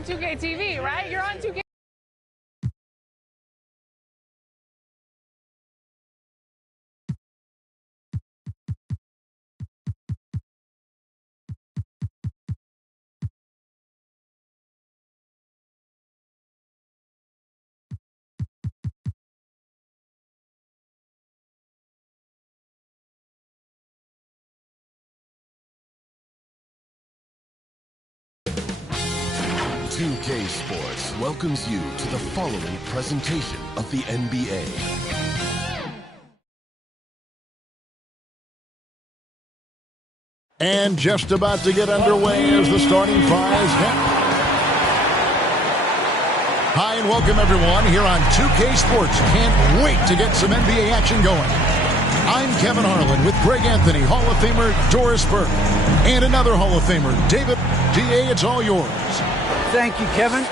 on 2K TV, right? You're on 2K. UK Sports welcomes you to the following presentation of the NBA. And just about to get underway as the starting fives. Hi and welcome everyone here on 2K Sports. Can't wait to get some NBA action going. I'm Kevin Harlan with Greg Anthony, Hall of Famer Doris Burke, and another Hall of Famer, David. DA, it's all yours. Thank you, Kevin.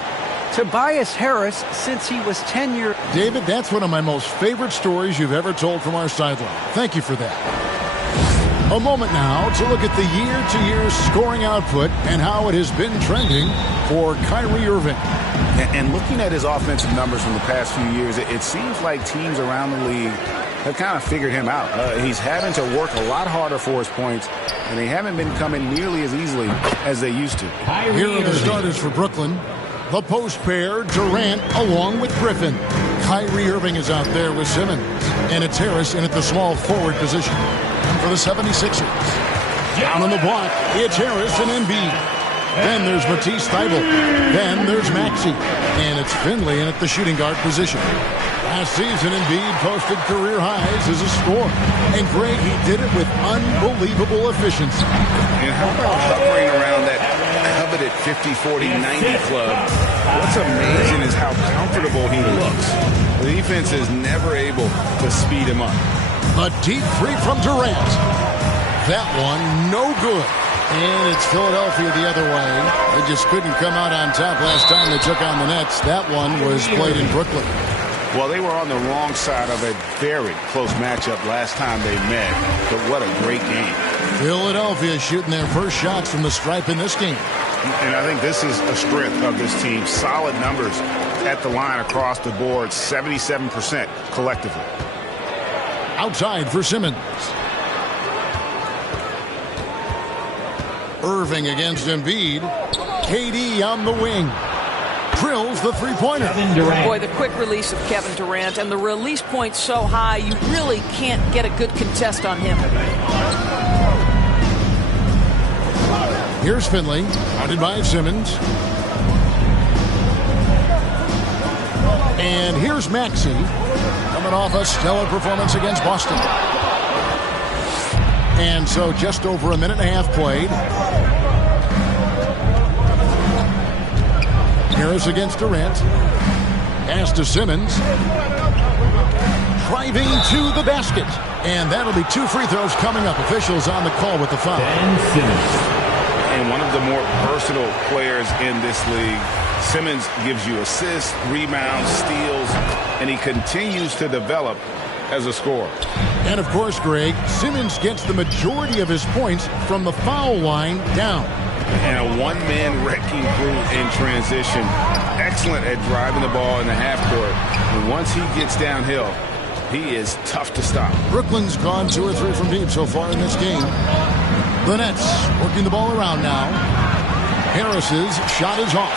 Tobias Harris, since he was 10 years... David, that's one of my most favorite stories you've ever told from our sideline. Thank you for that. A moment now to look at the year-to-year scoring output and how it has been trending for Kyrie Irving. And looking at his offensive numbers from the past few years, it seems like teams around the league have kind of figured him out. He's having to work a lot harder for his points, and they haven't been coming nearly as easily as they used to. Here are the starters for Brooklyn. The post pair, Durant along with Griffin. Kyrie Irving is out there with Simmons. And it's Harris in at the small forward position. And for the 76ers, down on the block, it's Harris and Embiid. Then there's Matisse Thybulle. Then there's Maxey. And it's Finley in at the shooting guard position. Last season, Embiid posted career highs as a scorer. And Greg, he did it with unbelievable efficiency. And how about hovering around that coveted 50, 40, 90 club? What's amazing is how comfortable he looks. The defense is never able to speed him up. A deep three from Durant. That one, no good. And it's Philadelphia the other way. They just couldn't come out on top last time they took on the Nets. That one was played in Brooklyn. Well, they were on the wrong side of a very close matchup last time they met, but what a great game. Philadelphia shooting their first shots from the stripe in this game. And I think this is a strength of this team. Solid numbers at the line across the board, 77% collectively. Outside for Simmons. Irving against Embiid. KD on the wing. Drills the three-pointer. Boy, the quick release of Kevin Durant, and the release point so high, you really can't get a good contest on him. Here's Finley, guarded by Simmons. And here's Maxey, coming off a stellar performance against Boston. And so just over a minute and a half played. Harris against Durant. Pass to Simmons. Driving to the basket. And that'll be two free throws coming up. Officials on the call with the foul. And one of the more versatile players in this league. Simmons gives you assists, rebounds, steals, and he continues to develop as a scorer. And of course, Greg, Simmons gets the majority of his points from the foul line down. And a one-man wrecking crew in transition. Excellent at driving the ball in the half court. And once he gets downhill, he is tough to stop. Brooklyn's gone 2 or 3 from deep so far in this game. The Nets working the ball around now. Harris's shot is off.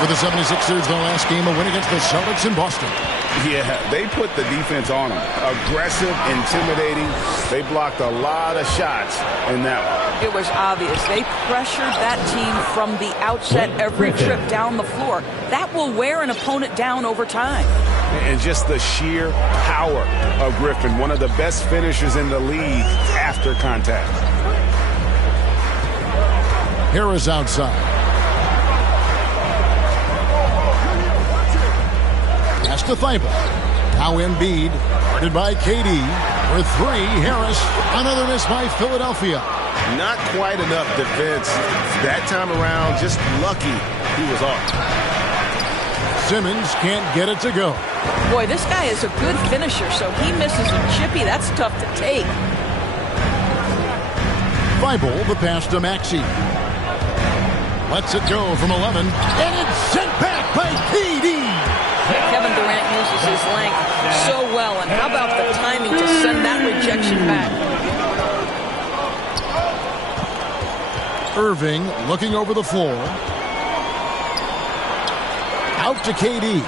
For the 76ers, their last game, a win against the Celtics in Boston. Yeah, they put the defense on them. Aggressive, intimidating. They blocked a lot of shots in that one. It was obvious. They pressured that team from the outset every trip down the floor. That will wear an opponent down over time. And just the sheer power of Griffin, one of the best finishers in the league after contact. Harris outside. Pass to Thybulle. Now Embiid, guarded by KD. For 3, Harris. Another miss by Philadelphia. Not quite enough defense that time around. Just lucky he was off. Simmons can't get it to go. Boy, this guy is a good finisher, so he misses a chippy. That's tough to take. Thybulle, the pass to Maxey. Lets it go from 11. And it's sent back by KD. Kevin Durant uses his length so well. And how about the timing to send that rejection back? Irving looking over the floor. Out to KD.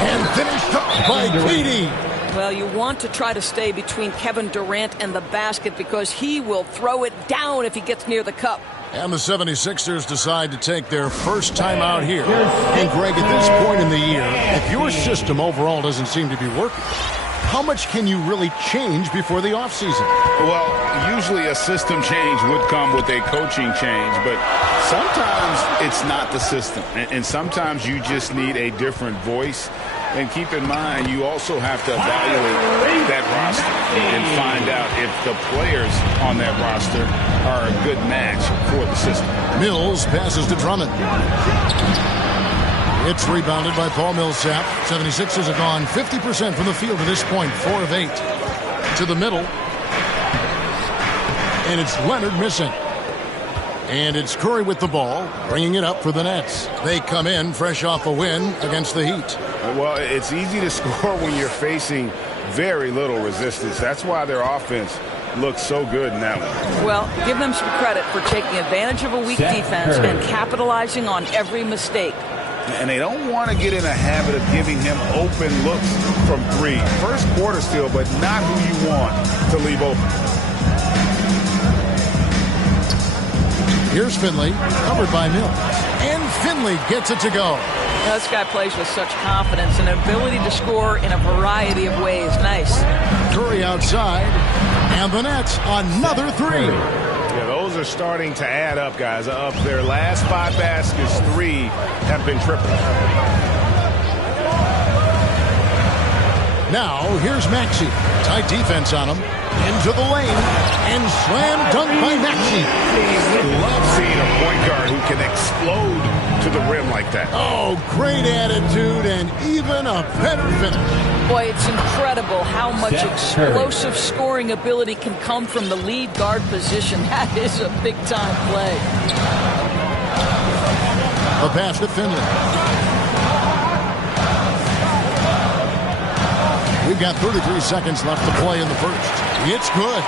And finished up by KD. Well, you want to try to stay between Kevin Durant and the basket because he will throw it down if he gets near the cup. And the 76ers decide to take their first time out here. And Greg, at this point in the year, if your system overall doesn't seem to be working, how much can you really change before the offseason? Well, usually a system change would come with a coaching change, but sometimes it's not the system. And sometimes you just need a different voice. And keep in mind, you also have to evaluate that roster and find out if the players on that roster are a good match for the system. Mills passes to Drummond. It's rebounded by Paul Millsap. 76ers have gone 50% from the field at this point, 4 of 8. To the middle. And it's Leonard missing. And it's Curry with the ball, bringing it up for the Nets. They come in fresh off a win against the Heat. Well, it's easy to score when you're facing very little resistance. That's why their offense looks so good in that one. Well, give them some credit for taking advantage of a weak defense and capitalizing on every mistake. And they don't want to get in a habit of giving him open looks from 3. First quarter still, but not who you want to leave open. Here's Finley, covered by Mills. And Finley gets it to go. This guy plays with such confidence and ability to score in a variety of ways. Nice. Curry outside. And the Nets, another 3. Yeah, those are starting to add up, guys. Of their last 5 baskets, 3 have been triples. Now, here's Maxey. Tight defense on him. Into the lane. And slam dunk by Maxey. Love seeing a point guard who can explode to the rim like that. Oh, great attitude and even a better finish. Boy, it's incredible how much explosive scoring ability can come from the lead guard position. That is a big-time play. The pass to Finley. We've got 33 seconds left to play in the first. It's good.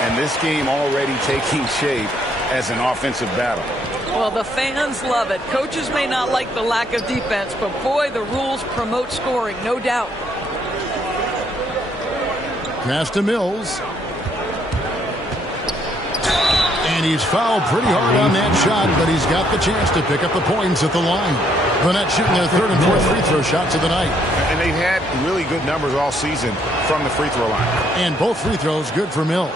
And this game already taking shape as an offensive battle. Well, the fans love it. Coaches may not like the lack of defense, but boy, the rules promote scoring, no doubt. Pass to Mills. And he's fouled pretty hard on that shot, but he's got the chance to pick up the points at the line. The Nets shooting their 3rd and 4th free throw shots of the night. And they've had really good numbers all season from the free throw line. And both free throws good for Mills.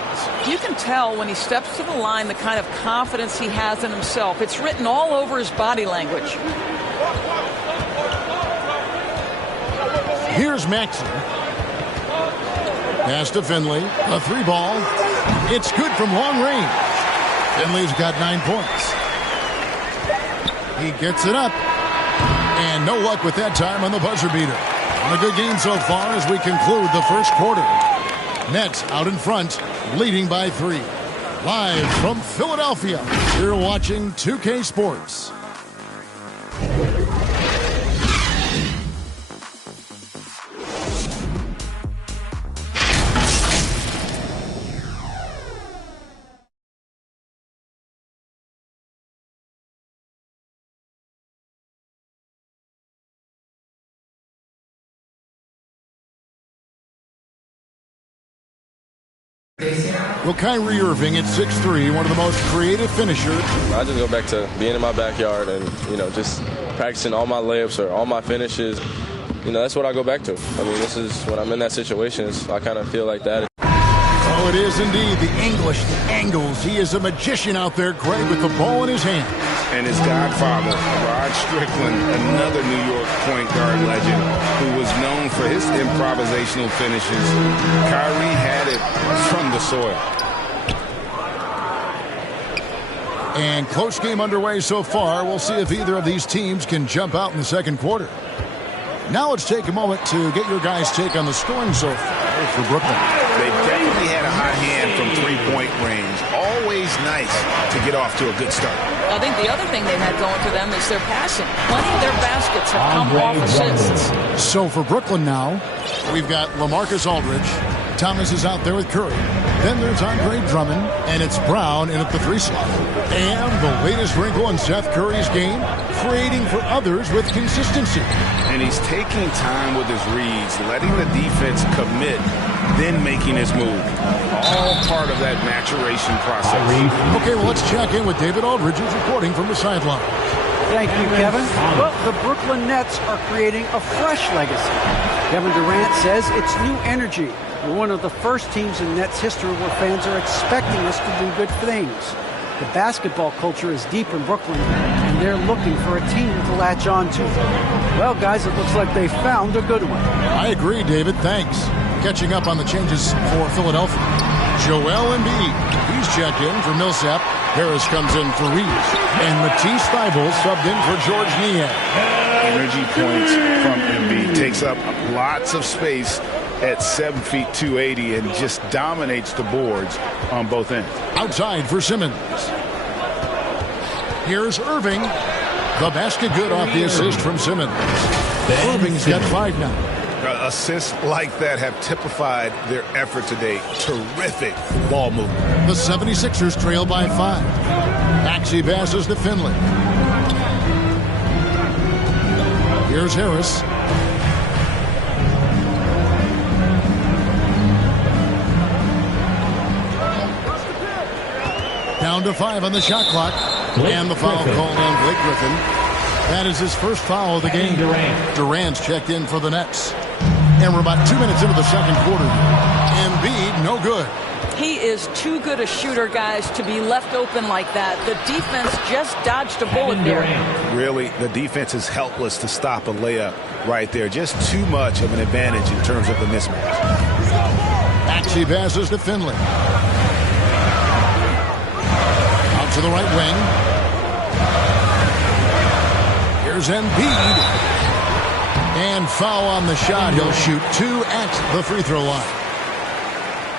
You can tell when he steps to the line the kind of confidence he has in himself. It's written all over his body language. Here's Maxey. Pass to Finley. A 3-ball. It's good from long range. Finley's got 9 points. He gets it up. And no luck with that time on the buzzer beater. And a good game so far as we conclude the first quarter. Nets out in front, leading by 3. Live from Philadelphia, you're watching 2K Sports. Well, Kyrie Irving at 6'3", one of the most creative finishers. I just go back to being in my backyard and, just practicing all my layups or all my finishes. That's what I go back to. I mean, this is when I'm in that situation, I kind of feel like that. Oh, it is indeed the English, the angles. He is a magician out there, Greg, with the ball in his hand. And his godfather, Rod Strickland, another New York point guard legend who was known for his improvisational finishes. Kyrie had it from the soil. And close game underway so far. We'll see if either of these teams can jump out in the second quarter. Now let's take a moment to get your guys' take on the scoring so far for Brooklyn. They definitely had a hot hand from 3-point three-point range. Always nice to get off to a good start. I think the other thing they've had going for them is their passing. Plenty of their baskets have come off assists. So for Brooklyn now, we've got LaMarcus Aldridge. Thomas is out there with Curry. Then there's Andre Drummond, and it's Brown in at the 3 slot. And the latest wrinkle in Seth Curry's game, creating for others with consistency. And he's taking time with his reads, letting the defense commit, then making his move. All part of that maturation process. Okay, well, let's check in with David Aldridge, who's reporting from the sideline. Thank you, Kevin. Well, the Brooklyn Nets are creating a fresh legacy. Kevin Durant says it's new energy. We're one of the first teams in Nets history where fans are expecting us to do good things. The basketball culture is deep in Brooklyn, and they're looking for a team to latch on to. Well, guys, it looks like they found a good one. I agree, David. Thanks. Catching up on the changes for Philadelphia. Joel Embiid. He's checked in for Millsap. Harris comes in for Reeves. And Matisse Thybulle subbed in for George Niang. Energy points from Embiid. Takes up lots of space at 7 feet 280 and just dominates the boards on both ends. Outside for Simmons. Here's Irving. The basket good off the assist from Simmons. Irving's got 5 now. Assists like that have typified their effort today. Terrific ball movement. The 76ers trail by 5. Maxey passes to Finley. Here's Harris. Down to 5 on the shot clock. And the foul called on Blake Griffin. That is his first foul of the game. Durant's checked in for the Nets. And we're about 2 minutes into the second quarter. Embiid, no good. He is too good a shooter, guys, to be left open like that. The defense just dodged a bullet there. Really, the defense is helpless to stop a layup right there. Just too much of an advantage in terms of the mismatch. Maxey passes to Finley. Out to the right wing. Here's Embiid. And foul on the shot. He'll shoot 2 at the free throw line.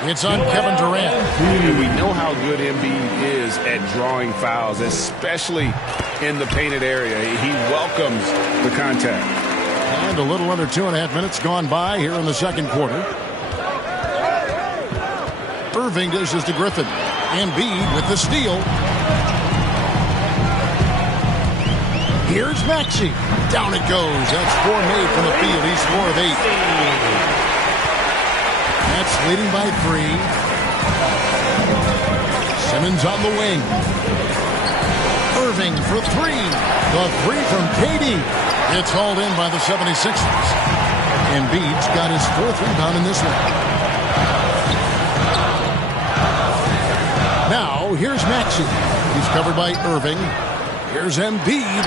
It's on Kevin Durant. We know how good Embiid is at drawing fouls, especially in the painted area. He welcomes the contact. And a little under 2.5 minutes gone by here in the second quarter. Irving dishes to Griffin. Embiid with the steal. Here's Maxey. Down it goes. That's 4 made from the field. He's 4 of 8. That's leading by 3. Simmons on the wing. Irving for 3. The 3 from KD. It's hauled in by the 76ers. Embiid's got his 4th rebound in this one. Now, here's Maxey. He's covered by Irving. Here's Embiid.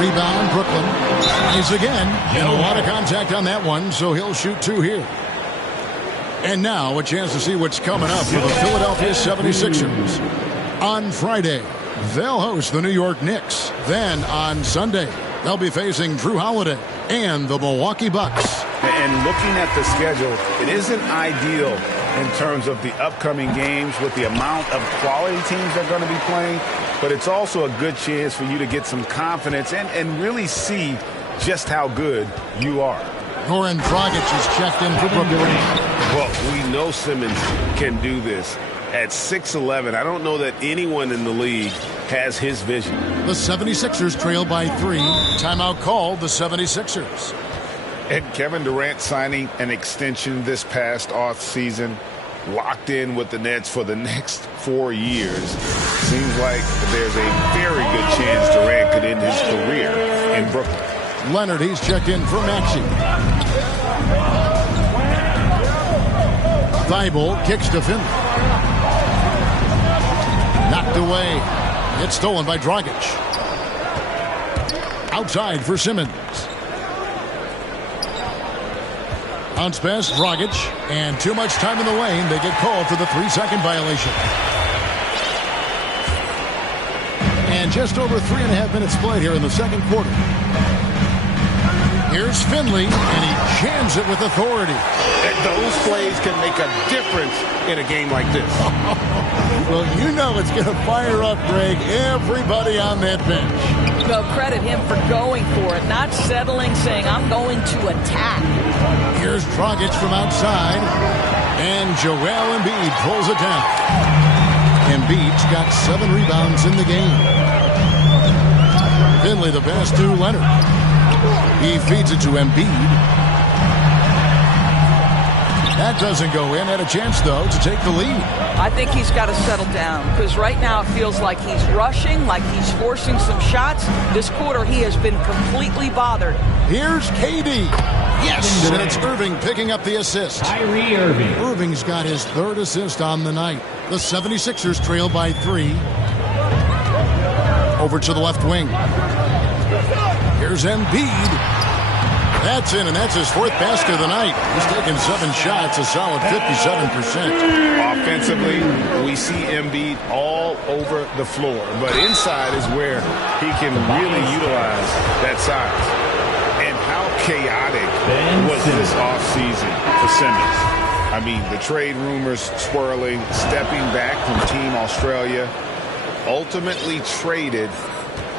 Rebound, Brooklyn. Tries again. And a lot of contact on that one, so he'll shoot 2 here. And now a chance to see what's coming up for the Philadelphia 76ers. On Friday, they'll host the New York Knicks. Then on Sunday, they'll be facing Drew Holiday and the Milwaukee Bucks. And looking at the schedule, it isn't ideal in terms of the upcoming games with the amount of quality teams they're going to be playing. But it's also a good chance for you to get some confidence and really see just how good you are. Goran Dragic is checked in for Brooklyn. Well, we know Simmons can do this. At 6'11", I don't know that anyone in the league has his vision. The 76ers trail by 3. Timeout called the 76ers. And Kevin Durant signing an extension this past offseason, locked in with the Nets for the next 4 years. Seems like there's a very good chance Durant could end his career in Brooklyn. Leonard, he's checked in for Maxey. Thybulle kicks to Finley. Knocked away. It's stolen by Dragic. Outside for Simmons. Bounce pass, Dragic, and too much time in the lane. They get called for the 3-second violation. And just over 3.5 minutes played here in the second quarter. Here's Finley, and he jams it with authority. Those plays can make a difference in a game like this. Well, you know it's going to fire up, Greg, everybody on that bench. Well, credit him for going for it, not settling, saying, I'm going to attack. Here's Dragic from outside, and Joel Embiid pulls it down. Embiid's got 7 rebounds in the game. Finley the pass to Leonard. He feeds it to Embiid. That doesn't go in. Had a chance, though, to take the lead. I think he's got to settle down because right now it feels like he's rushing, like he's forcing some shots. This quarter he has been completely bothered. Here's KD. Yes, and it's Irving picking up the assist. Kyrie Irving. Irving's got his 3rd assist on the night. The 76ers trail by 3. Over to the left wing. Here's Embiid. That's in, and that's his 4th basket of the night. He's taken 7 shots, a solid 57%. Offensively, we see Embiid all over the floor, but inside is where he can really utilize that size. And how chaotic was this offseason for Simmons? I mean, the trade rumors swirling, stepping back from Team Australia, ultimately traded,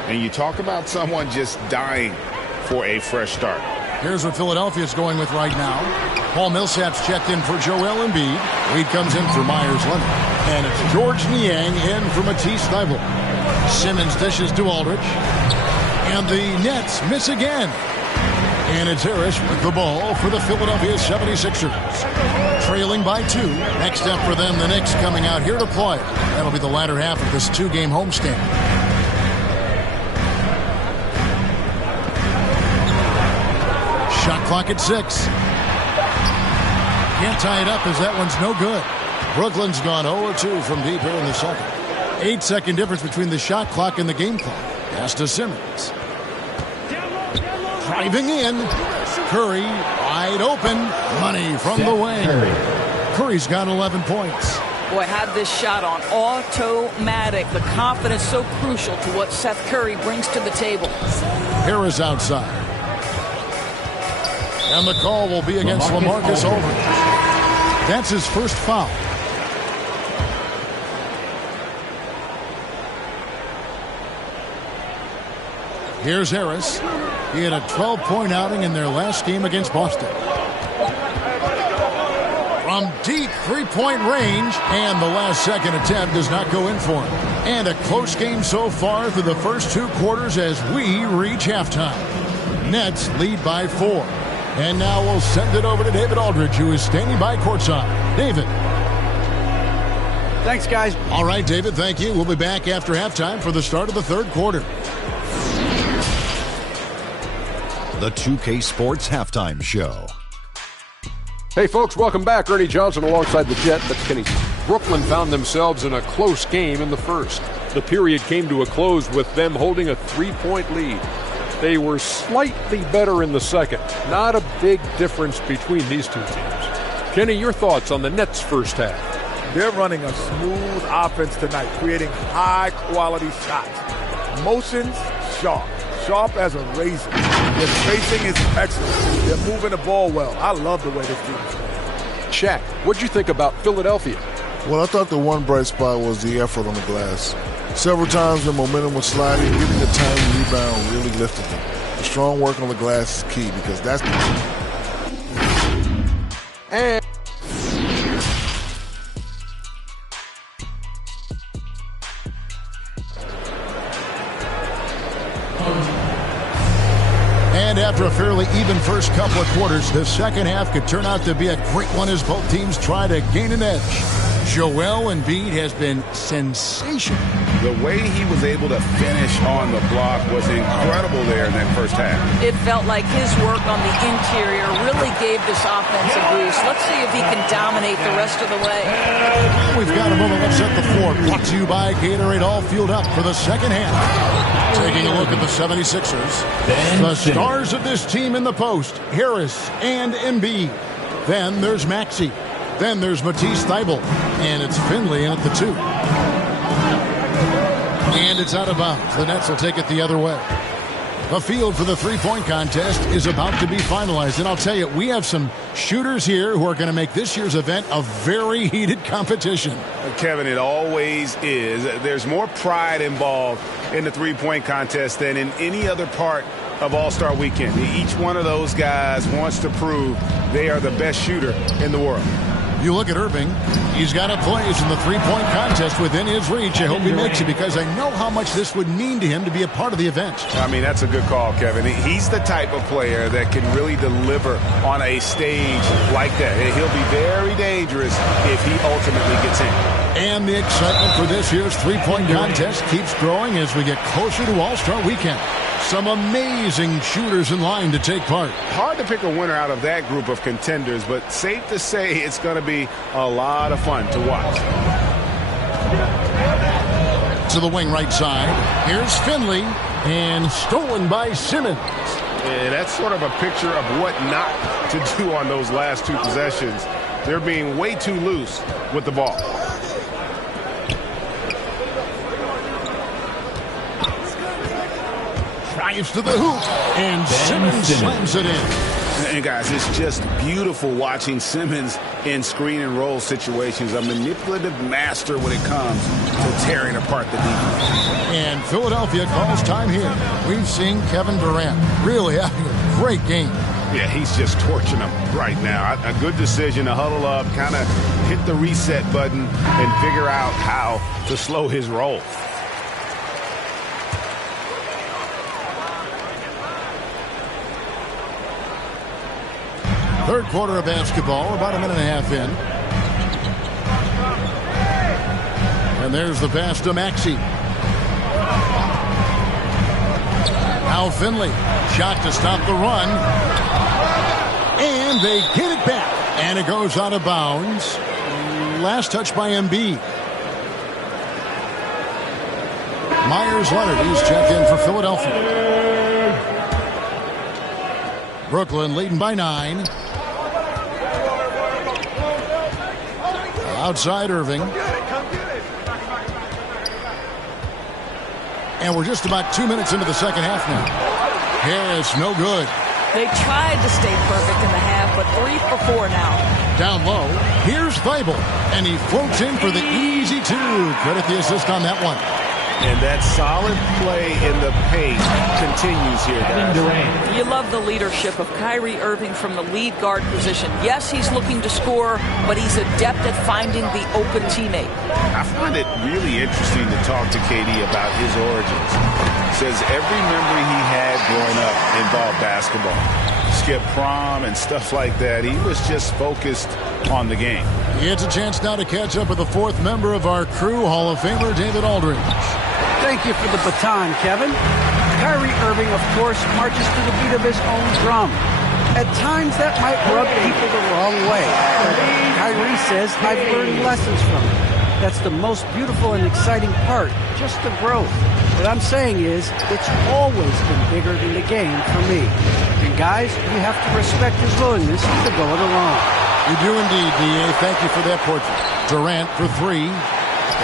and you talk about someone just dying for a fresh start. Here's what Philadelphia's going with right now. Paul Millsap's checked in for Joel Embiid. Reed comes in for Myers Leonard. And it's George Niang in for Matisse Thybulle. Simmons dishes to Aldridge. And the Nets miss again. And it's Harris with the ball for the Philadelphia 76ers. Trailing by 2. Next up for them, the Knicks coming out here to play. That'll be the latter half of this 2-game homestand. Shot clock at 6. Can't tie it up as that one's no good. Brooklyn's gone 0-2 from deep here in the second. 8-second difference between the shot clock and the game clock. Pass to Simmons. Driving in. Curry wide open. Money from the wing. Curry's got 11 points. Boy, had this shot on automatic. The confidence so crucial to what Seth Curry brings to the table. Harris outside. And the call will be against LaMarcus Aldridge. That's his first foul. Here's Harris. He had a 12-point outing in their last game against Boston. From deep 3-point range, and the last-second attempt does not go in for him. And a close game so far through the first 2 quarters as we reach halftime. Nets lead by 4. And now we'll send it over to David Aldridge, who is standing by courtside. David. Thanks, guys. All right, David, thank you. We'll be back after halftime for the start of the 3rd quarter. The 2K Sports Halftime Show. Hey, folks, welcome back. Ernie Johnson alongside the Jet. That's Kenny. Brooklyn found themselves in a close game in the first. The period came to a close with them holding a 3-point lead. They were slightly better in the second. Not a big difference between these 2 teams. Kenny, your thoughts on the Nets' first half? They're running a smooth offense tonight, creating high-quality shots. Motions, sharp. Sharp as a razor. Their spacing is excellent. They're moving the ball well. I love the way this team is playing. Shaq, what'd you think about Philadelphia? Well, I thought the one bright spot was the effort on the glass. Several times the momentum was sliding, getting the timely rebound really lifted them. The strong work on the glass is key because that's the And after a fairly even first couple of quarters, the second half could turn out to be a great one as both teams try to gain an edge. Joel Embiid has been sensational. The way he was able to finish on the block was incredible there in that first half. It felt like his work on the interior really gave this offense a boost. Let's see if he can dominate the rest of the way. We've got a moment. Let's set the floor. Brought to you by Gatorade, all fueled up for the second half. Taking a look at the 76ers. The stars of this team in the post, Harris and Embiid. Then there's Maxey. Then there's Matisse Thybulle. And it's Finley in at the 2. And it's out of bounds. The Nets will take it the other way. The field for the three-point contest is about to be finalized. And I'll tell you, we have some shooters here who are going to make this year's event a very heated competition. Kevin, it always is. There's more pride involved in the three-point contest than in any other part of All-Star Weekend. Each one of those guys wants to prove they are the best shooter in the world. You look at Irving, he's got a place in the three-point contest within his reach. I hope he makes it because I know how much this would mean to him to be a part of the event. I mean, that's a good call, Kevin. He's the type of player that can really deliver on a stage like that. He'll be very dangerous if he ultimately gets in. And the excitement for this year's three-point contest keeps growing as we get closer to All-Star Weekend. Some amazing shooters in line to take part. Hard to pick a winner out of that group of contenders, but safe to say it's going to be a lot of fun to watch. To the wing right side, here's Finley, and stolen by Simmons. And that's sort of a picture of what not to do on those last two possessions. They're being way too loose with the ball. Drives to the hoop, and Simmons slams it in. And guys, it's just beautiful watching Simmons in screen and roll situations. A manipulative master when it comes to tearing apart the defense. And Philadelphia calls time here. We've seen Kevin Durant really having a great game. Yeah, he's just torching them right now. A good decision to huddle up, kind of hit the reset button, and figure out how to slow his roll. Third quarter of basketball, about a minute and a half in. And there's the pass to Maxey. Now Finley, shot to stop the run. And they get it back. And it goes out of bounds. Last touch by Embiid. Myers Leonard, he's checked in for Philadelphia. Brooklyn leading by 9. Outside Irving. And we're just about 2 minutes into the second half now. Harris, no good. They tried to stay perfect in the half, but 3 for 4 now. Down low, here's Thibault, and he floats in for the easy 2. Credit the assist on that one. And that solid play in the paint continues here, guys. You love the leadership of Kyrie Irving from the lead guard position. Yes, he's looking to score, but he's adept at finding the open teammate. I find it really interesting to talk to KD about his origins. Says every memory he had growing up involved basketball. Skip prom and stuff like that. He was just focused on the game. He gets a chance now to catch up with the fourth member of our crew, Hall of Famer David Aldridge. Thank you for the baton, Kevin. Kyrie Irving, of course, marches to the beat of his own drum. At times, that might rub people the wrong way. But Kyrie says, I've learned lessons from it. That's the most beautiful and exciting part, just the growth. What I'm saying is, it's always been bigger than the game for me. And guys, we have to respect his willingness to go it alone. You do indeed, D.A. Thank you for that portrait. Durant for 3.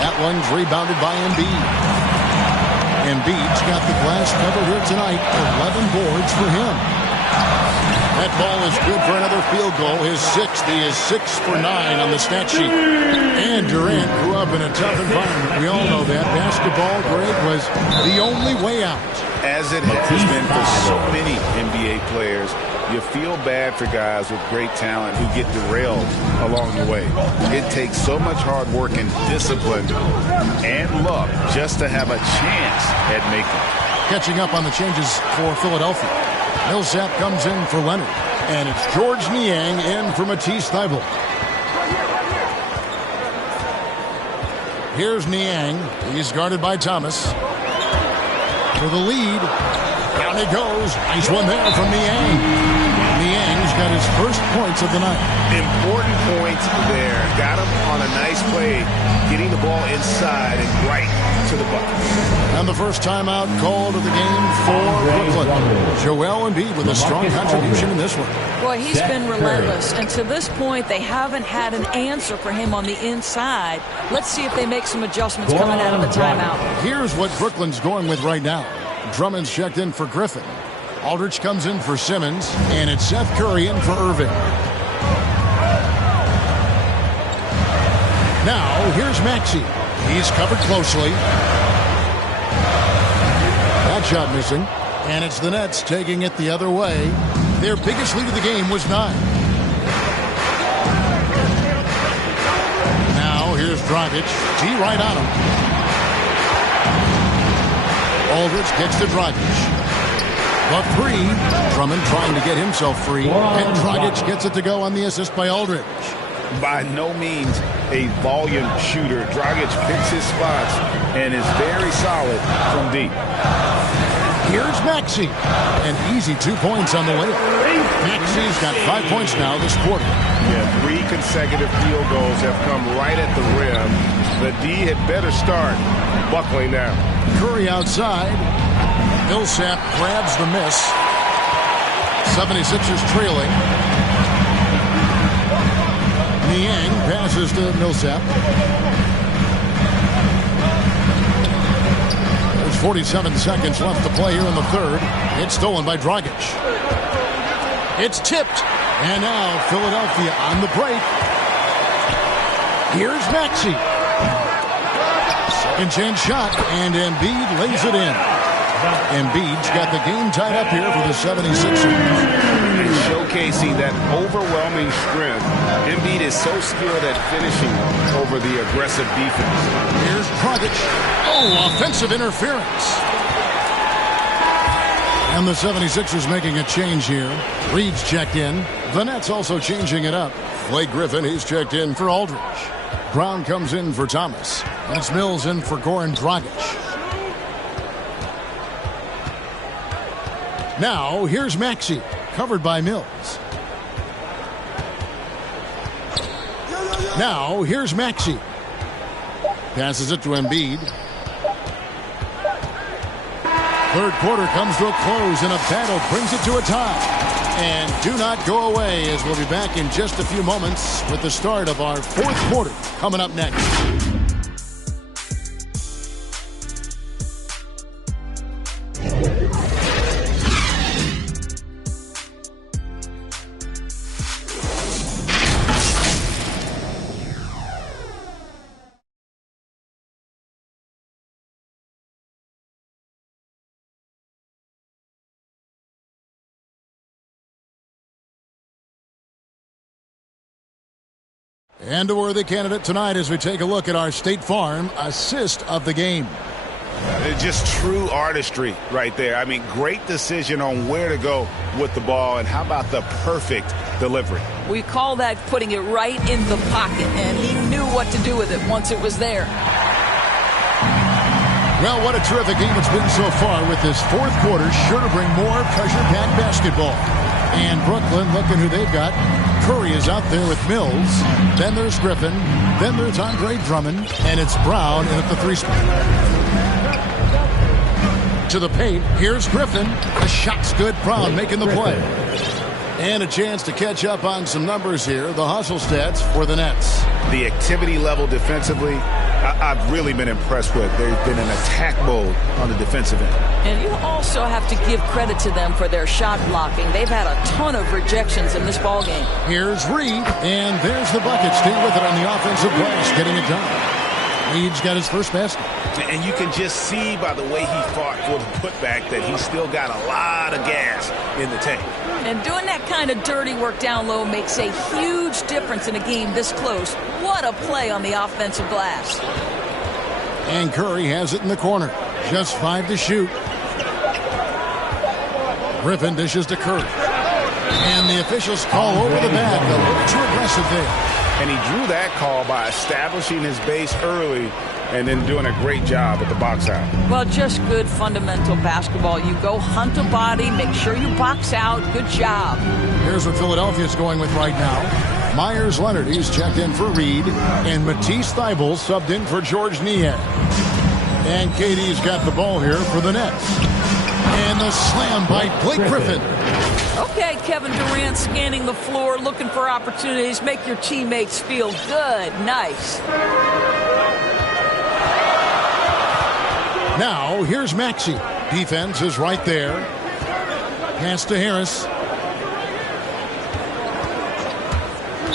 That one's rebounded by Embiid. Embiid's got the glass cover here tonight. 11 boards for him. That ball is good for another field goal. His 6th. He is 6 for 9 on the stat sheet. And Durant grew up in a tough environment. We all know that. Basketball, Greg, was the only way out. As it has been for so many NBA players, you feel bad for guys with great talent who get derailed along the way. It takes so much hard work and discipline and luck just to have a chance at making it. Catching up on the changes for Philadelphia. Millsap comes in for Leonard. And it's George Niang in for Matisse Thybulle. Here's Niang. He's guarded by Thomas. For the lead. Down he goes. Nice one there from Niang. Niang's got his first points of the night. Important points there. Got him on a nice play, getting the ball inside and right to the bucket. And the first timeout called of the game for Brooklyn. Joel Embiid with a strong contribution in this one. Boy, he's been relentless. And to this point, they haven't had an answer for him on the inside. Let's see if they make some adjustments coming out of the timeout. Here's what Brooklyn's going with right now. Drummond's checked in for Griffin. Aldridge comes in for Simmons, and it's Seth Curry in for Irving. Now, here's Maxey. He's covered closely. That shot missing. And it's the Nets taking it the other way. Their biggest lead of the game was 9. Now, here's Dragic. T right on him. Aldridge gets to Dragic. The 3. Drummond trying to get himself free. And Dragic gets it to go on the assist by Aldridge. By no means a volume shooter. Dragic picks his spots and is very solid from deep. Here's Maxey. An easy 2 points on the way. Maxey's got 5 points now this quarter. Yeah, 3 consecutive field goals have come right at the rim. The D had better start buckling now. Curry outside. Millsap grabs the miss. 76ers trailing. Niang passes to Millsap. There's 47 seconds left to play here in the third. It's stolen by Dragic. It's tipped. And now Philadelphia on the break. Here's Maxey. Second chance shot, and Embiid lays it in. Embiid's got the game tied up here for the 76ers. And showcasing that overwhelming strength, Embiid is so skilled at finishing over the aggressive defense. Here's Dragic. Oh, offensive interference. And the 76ers making a change here. Reed's checked in. The Nets also changing it up. Blake Griffin, he's checked in for Aldridge. Brown comes in for Thomas. And it's Mills in for Goran Dragic. Now, here's Maxey, covered by Mills. Now, here's Maxey. Passes it to Embiid. Third quarter comes to a close, and a battle brings it to a tie. And do not go away, as we'll be back in just a few moments with the start of our fourth quarter coming up next. And a worthy candidate tonight as we take a look at our State Farm assist of the game. Just true artistry right there. I mean, great decision on where to go with the ball, and how about the perfect delivery? We call that putting it right in the pocket, and he knew what to do with it once it was there. Well, what a terrific game it's been so far, with this fourth quarter sure to bring more pressure-packed basketball. And Brooklyn, looking who they've got. Curry is out there with Mills. Then there's Griffin. Then there's Andre Drummond. And it's Brown in at the 3 spot. To the paint. Here's Griffin. The shot's good. Brown making the play. And a chance to catch up on some numbers here. The hustle stats for the Nets. The activity level defensively, I've really been impressed with. They've been in attack mode on the defensive end. And you also have to give credit to them for their shot blocking. They've had a ton of rejections in this ballgame. Here's Reed, and there's the bucket. Stay with it on the offensive glass, getting it done. Reed's got his first basket. And you can just see by the way he fought for the putback that he's still got a lot of gas in the tank. And doing that kind of dirty work down low makes a huge difference in a game this close. What a play on the offensive glass. And Curry has it in the corner. Just 5 to shoot. Griffin dishes to Curry. And the officials call over the back. A little too aggressive there. And he drew that call by establishing his base early and then doing a great job at the box out. Well, just good fundamental basketball. You go hunt a body, make sure you box out. Good job. Here's what Philadelphia's going with right now. Myers Leonard, he's checked in for Reed. And Matisse Thybulle subbed in for George Niang. And KD's got the ball here for the Nets. And the slam by Blake Griffin. Okay, Kevin Durant scanning the floor, looking for opportunities. Make your teammates feel good. Nice. Now, here's Maxey. Defense is right there. Pass to Harris.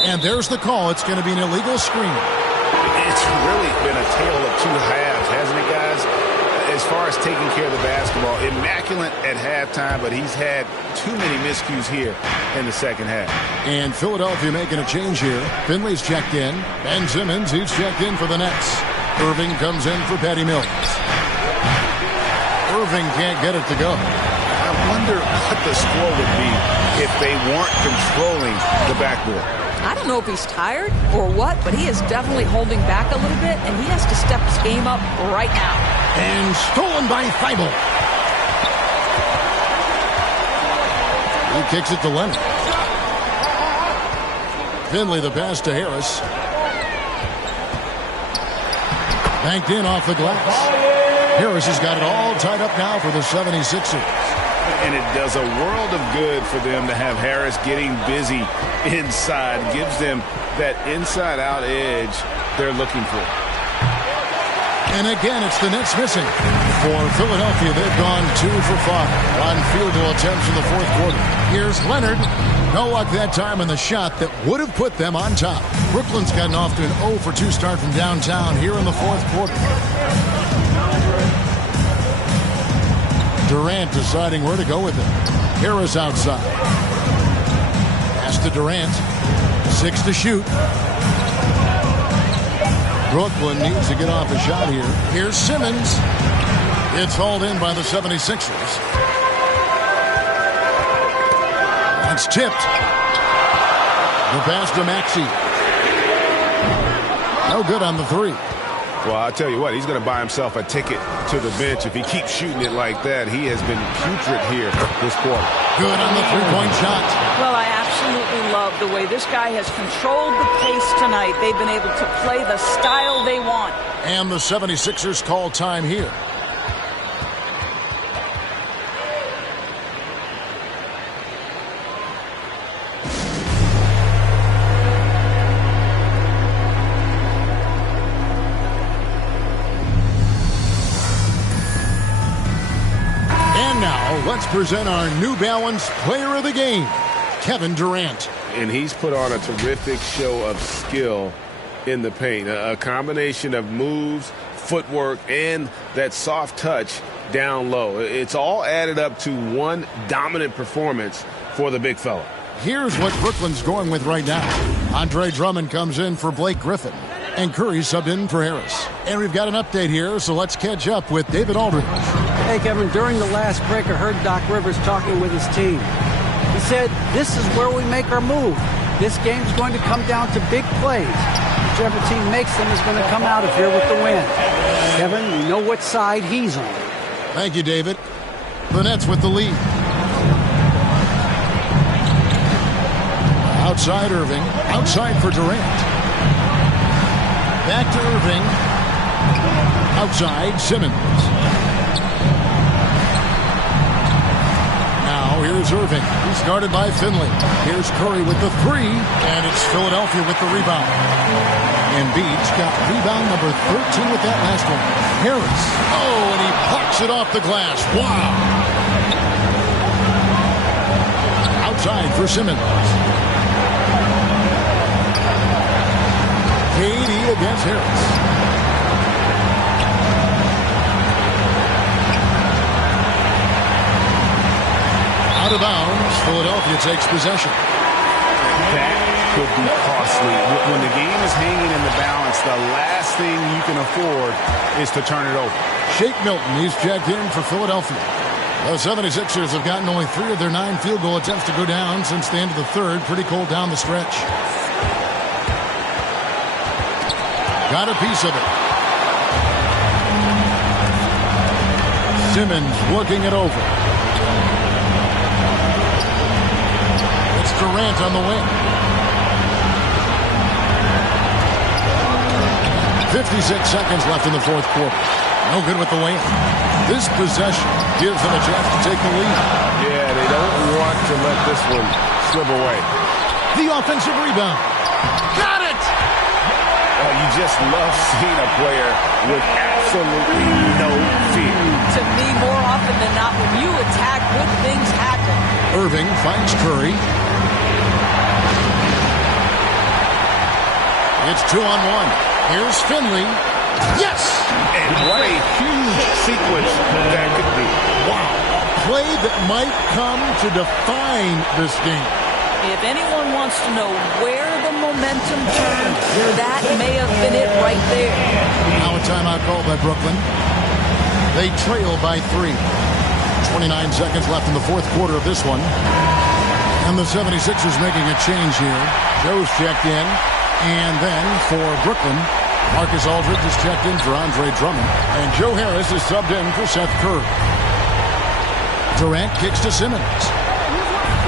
And there's the call. It's going to be an illegal screen. It's really been a tale of two halves, hasn't it, guys? As far as taking care of the basketball, immaculate at halftime, but he's had too many miscues here in the second half. And Philadelphia making a change here. Finley's checked in. Ben Simmons, he's checked in for the Nets. Irving comes in for Patty Mills. Irving can't get it to go. I wonder what the score would be if they weren't controlling the backboard. I don't know if he's tired or what, but he is definitely holding back a little bit, and he has to step his game up right now. And stolen by Thibault. He kicks it to Leonard. Finley the pass to Harris. Banked in off the glass. Harris has got it all tied up now for the 76ers. And it does a world of good for them to have Harris getting busy inside. Gives them that inside-out edge they're looking for. And again, it's the Nets missing. For Philadelphia, they've gone 2 for 5 on field goal attempts in the fourth quarter. Here's Leonard. No luck that time on the shot that would have put them on top. Brooklyn's gotten off to an 0 for 2 start from downtown here in the fourth quarter. Durant deciding where to go with it. Harris outside. Pass to Durant. 6 to shoot. Brooklyn needs to get off a shot here. Here's Simmons. It's hauled in by the 76ers. That's tipped. The pass to Maxey. No good on the 3. Well, I'll tell you what, he's going to buy himself a ticket to the bench if he keeps shooting it like that. He has been putrid here this quarter. Good on the three-point shot. Well, I absolutely love the way this guy has controlled the pace tonight. They've been able to play the style they want. And the 76ers call time here. Let's present our New Balance Player of the Game, Kevin Durant. And he's put on a terrific show of skill in the paint. A combination of moves, footwork, and that soft touch down low. It's all added up to one dominant performance for the big fella. Here's what Brooklyn's going with right now. Andre Drummond comes in for Blake Griffin. And Curry subbed in for Harris. And we've got an update here, so let's catch up with David Aldridge. Hey, Kevin, during the last break, I heard Doc Rivers talking with his team. He said, this is where we make our move. This game's going to come down to big plays. Whichever team makes them is going to come out of here with the win. Kevin, we know what side he's on. Thank you, David. The Nets with the lead. Outside Irving. Outside for Durant. Back to Irving. Outside, Simmons. Now here's Irving. He's guarded by Finley. Here's Curry with the 3. And it's Philadelphia with the rebound. Embiid's got rebound number 13 with that last one. Harris. Oh, and he pucks it off the glass. Wow. Outside for Simmons. KD against Harris. Out of bounds, Philadelphia takes possession. That could be costly. When the game is hanging in the balance, the last thing you can afford is to turn it over. Shake Milton, he's checked in for Philadelphia. The 76ers have gotten only 3 of their 9 field goal attempts to go down since the end of the third. Pretty cold down the stretch. Got a piece of it. Simmons working it over. It's Durant on the wing. 56 seconds left in the fourth quarter. No good with the win. This possession gives them a chance to take the lead. Yeah, they don't want to let this one slip away. The offensive rebound. Got it! You just love seeing a player with absolutely no fear. To me, more often than not, when you attack, good things happen. Irving finds Curry. It's 2-on-1. Here's Finley. Yes! And what a huge sequence that could be. Wow. A play that might come to define this game. If anyone wants to know where the momentum turned, that may have been it right there. Now a timeout called by Brooklyn. They trail by 3. 29 seconds left in the fourth quarter of this one. And the 76ers making a change here. Joe's checked in. And then for Brooklyn, Marcus Aldridge is checked in for Andre Drummond. And Joe Harris is subbed in for Seth Curry. Durant kicks to Simmons.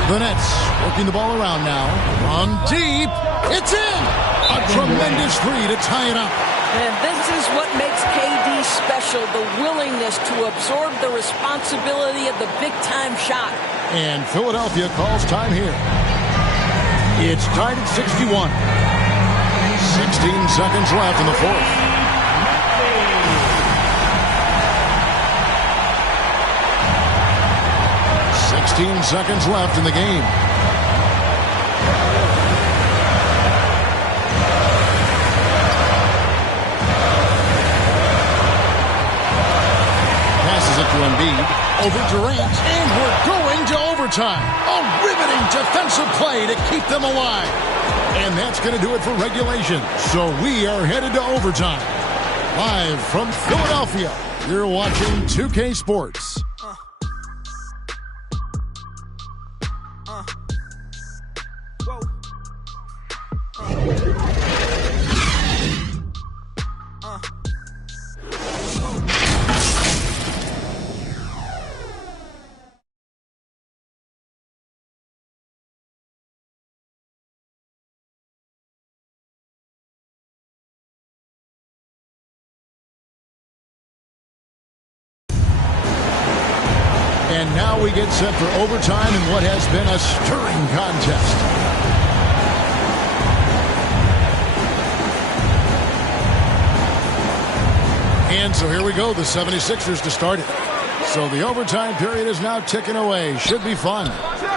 The Nets working the ball around now. On deep. It's in! A tremendous three to tie it up. And this is what makes KD special, the willingness to absorb the responsibility of the big-time shot. And Philadelphia calls time here. It's tied at 61. 16 seconds left in the fourth. Seconds left in the game. Passes it to Embiid. Over Durant. And we're going to overtime. A riveting defensive play to keep them alive. And that's going to do it for regulation. So we are headed to overtime. Live from Philadelphia, you're watching 2K Sports. And now we get set for overtime in what has been a stirring contest. And so here we go, the 76ers to start it. So the overtime period is now ticking away. Should be fun.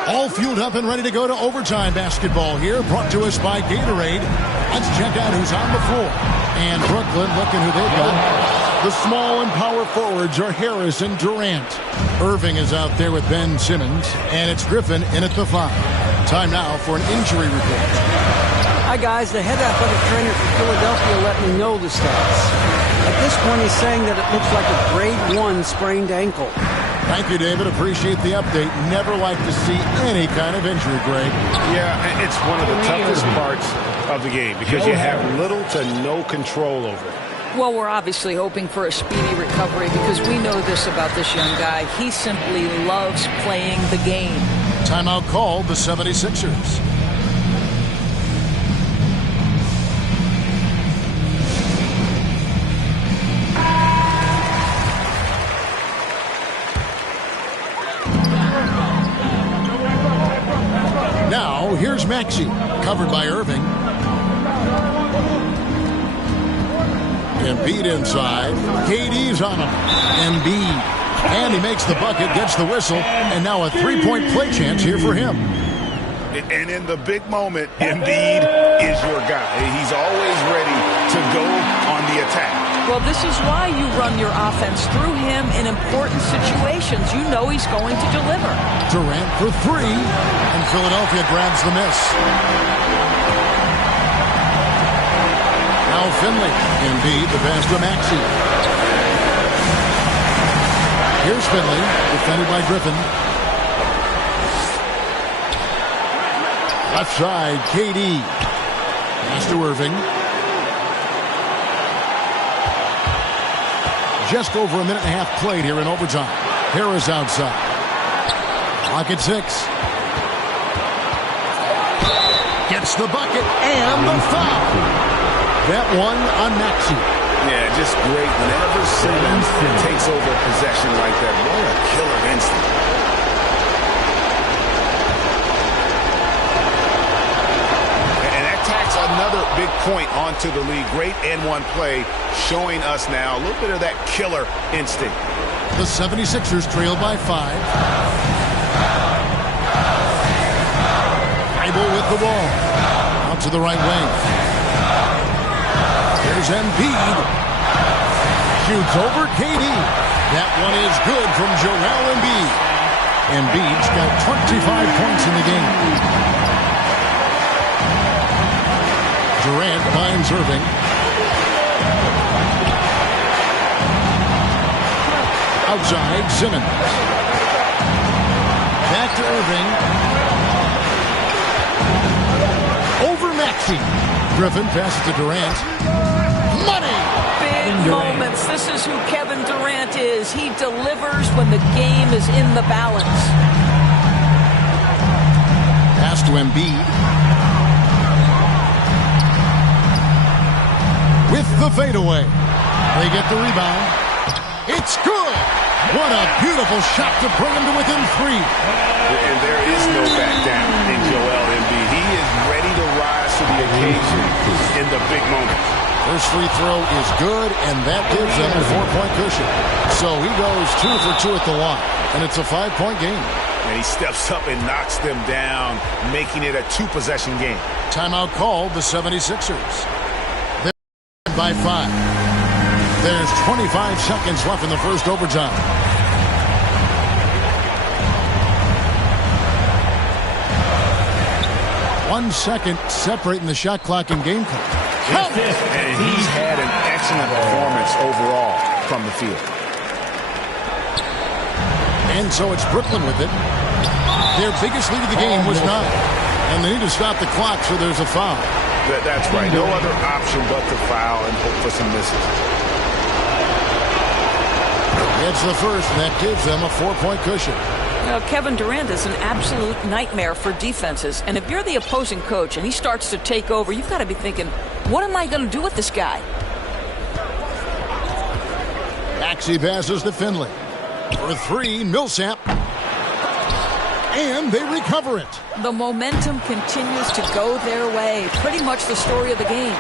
All fueled up and ready to go to overtime basketball here, brought to us by Gatorade. Let's check out who's on the floor. And Brooklyn, looking who they've got. The small and power forwards are Harris and Durant. Irving is out there with Ben Simmons, and it's Griffin in at the 5. Time now for an injury report. Hi, guys. The head athletic trainer for Philadelphia let me know the stats. At this point, he's saying that it looks like a grade 1 sprained ankle. Thank you, David. Appreciate the update. Never like to see any kind of injury, Greg. Yeah, it's one of the toughest parts of the game because you have little to no control over it. Well, we're obviously hoping for a speedy recovery because we know this about this young guy. He simply loves playing the game. Timeout called the 76ers. Now, here's Maxey, covered by Irving. Embiid inside. KD's on him. Embiid. And he makes the bucket, gets the whistle, and now a three-point play chance here for him. And in the big moment, Embiid is your guy. He's always ready to go on the attack. Well, this is why you run your offense through him in important situations. You know he's going to deliver. Durant for 3, and Philadelphia grabs the miss. Now Finley. Embiid, the pass to Maxey. Here's Finley, defended by Griffin. Left side, KD. Pass to Irving. Just over a minute and a half played here in overtime. Harris outside. Clock at 6. Gets the bucket and the foul. That one on Maxey. Yeah, just great. Whenever Simmons takes over a possession like that, what a killer instinct. And that tacks another big point onto the lead. Great and-one play, showing us now a little bit of that killer instinct. The 76ers trail by 5. Bible with the ball. Out to the right wing. There's Embiid. Shoots over KD. That one is good from Joel Embiid. Embiid's got 25 points in the game. Durant finds Irving. Outside, Simmons. Back to Irving. Over Maxey. Griffin passes to Durant. Money! Big moments. This is who Kevin Durant is. He delivers when the game is in the balance. Pass to Embiid. With the fadeaway. They get the rebound. It's good! What a beautiful shot to bring him to within 3. And there is no back down in Joel Embiid. He is ready to rise to the occasion in the big moments. First free throw is good, and that gives them a 4-point cushion. So he goes 2 for 2 at the line, and it's a 5-point game. And he steps up and knocks them down, making it a 2-possession game. Timeout called the 76ers. They're by 5. There's 25 seconds left in the first overtime. One second separating the shot clock and game clock. And he's had an excellent performance overall from the field. And so it's Brooklyn with it. Their biggest lead of the game was 9. And they need to stop the clock, so there's a foul. That's right. No other option but to foul and hope for some misses. It's the first, and that gives them a 4-point cushion. Kevin Durant is an absolute nightmare for defenses. And if you're the opposing coach and he starts to take over, you've got to be thinking, what am I going to do with this guy? Maxey passes to Finley. For 3, Millsap. And they recover it. The momentum continues to go their way. Pretty much the story of the game.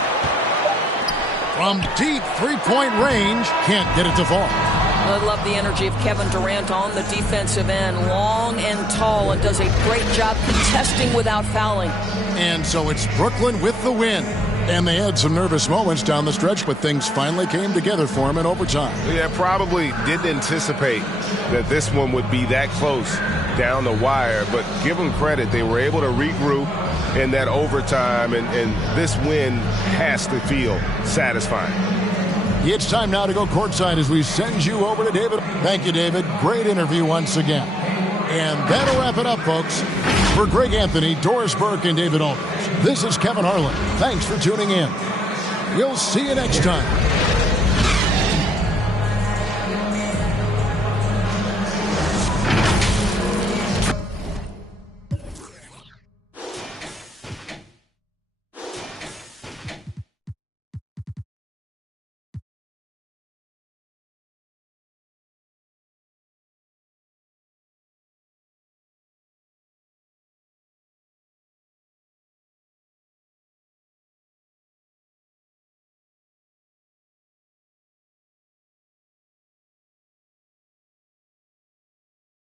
From deep 3-point range, can't get it to fall. I love the energy of Kevin Durant on the defensive end. Long and tall, and does a great job contesting without fouling. And so it's Brooklyn with the win. And they had some nervous moments down the stretch, but things finally came together for them in overtime. Yeah, probably didn't anticipate that this one would be that close down the wire, but give them credit. They were able to regroup in that overtime, and this win has to feel satisfying. It's time now to go courtside as we send you over to David. Thank you, David. Great interview once again. And that'll wrap it up, folks. For Greg Anthony, Doris Burke, and David Aldridge, this is Kevin Harlan. Thanks for tuning in. We'll see you next time.